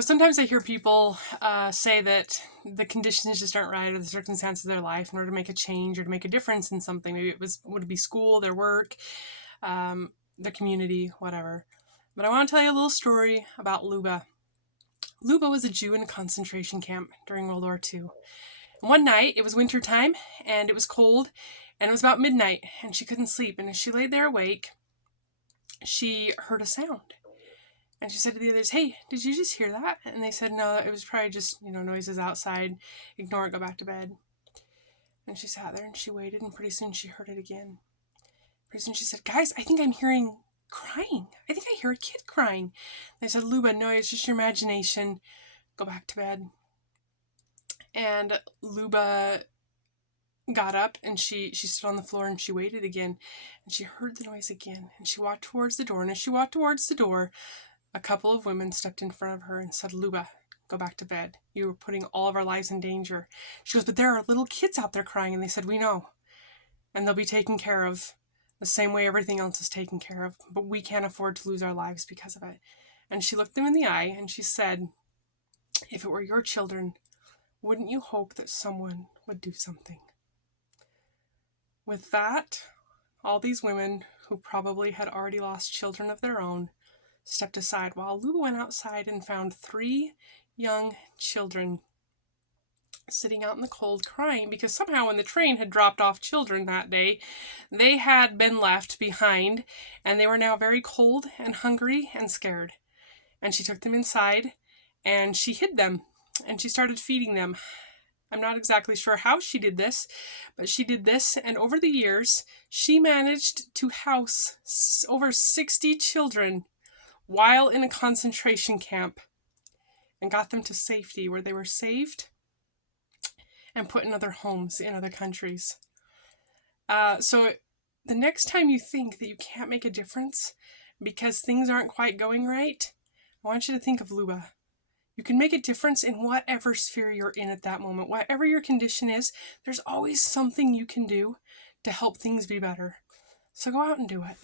Sometimes I hear people say that the conditions just aren't right or the circumstances of their life in order to make a change or to make a difference in something. Maybe would it be school, their work, the community, whatever. But I want to tell you a little story about Luba. Luba was a Jew in a concentration camp during World War II. And one night, it was winter time, and it was cold, and it was about midnight, and she couldn't sleep. And as she lay there awake, she heard a sound. And she said to the others, "Hey, did you just hear that?" And they said, "No, it was probably just, noises outside. Ignore it, go back to bed." And she sat there and she waited, and pretty soon she heard it again. Pretty soon she said, "Guys, I think I'm hearing crying. I think I hear a kid crying." And they said, "Luba, no, it's just your imagination. Go back to bed." And Luba got up and she stood on the floor and she waited again. And she heard the noise again. And she walked towards the door. And as she walked towards the door, a couple of women stepped in front of her and said, "Luba, go back to bed. You are putting all of our lives in danger." She goes, "But there are little kids out there crying." And they said, "We know. And they'll be taken care of the same way everything else is taken care of. But we can't afford to lose our lives because of it." And she looked them in the eye and she said, "If it were your children, wouldn't you hope that someone would do something?" With that, all these women who probably had already lost children of their own stepped aside while Luba went outside and found 3 young children sitting out in the cold crying because somehow when the train had dropped off children that day, they had been left behind and they were now very cold and hungry and scared. And she took them inside and she hid them and she started feeding them. I'm not exactly sure how she did this, but she did this, and over the years, she managed to house over 60 children while in a concentration camp and got them to safety where they were saved and put in other homes in other countries. So the next time you think that you can't make a difference because things aren't quite going right, I want you to think of Luba. You can make a difference in whatever sphere you're in at that moment. Whatever your condition is, there's always something you can do to help things be better. So go out and do it.